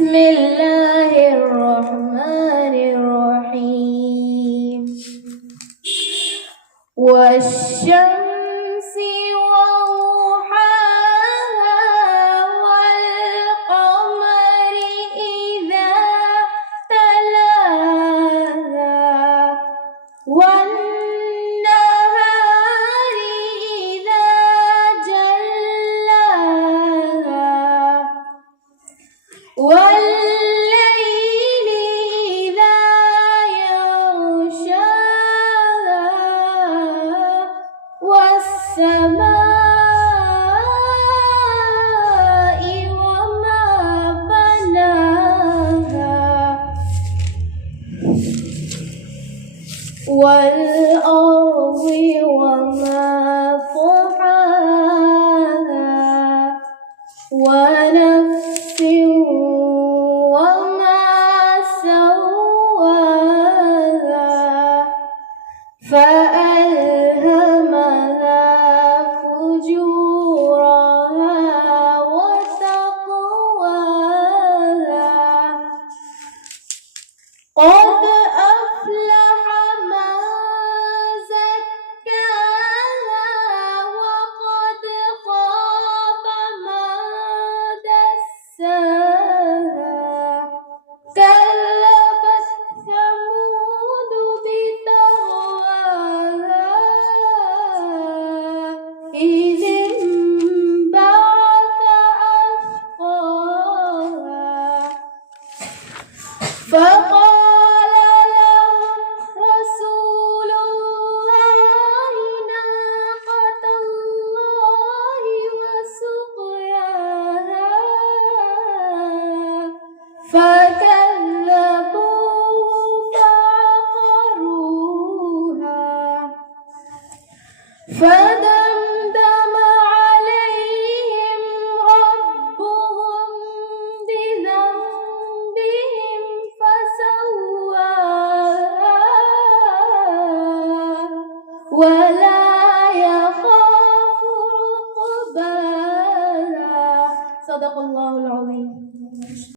بسم الله الرحمن الرحيم والشمس وضحاها والقمر إذا تلاها والنهار إذا جلاها والليل إذا يغشاها والسماء وما بناها والأرض وما طحاها ونفس وما سواها فألهمها فجورها وتقواها قد أفلح من زكاها وقد خاب من دساها كذبت ثمود بطغواها إذ انبعث أشقاها فقال لهم رسول الله ناقة الله وسقياها فكذبوه فعقروها فدمدم عليهم ربهم بذنبهم فسواها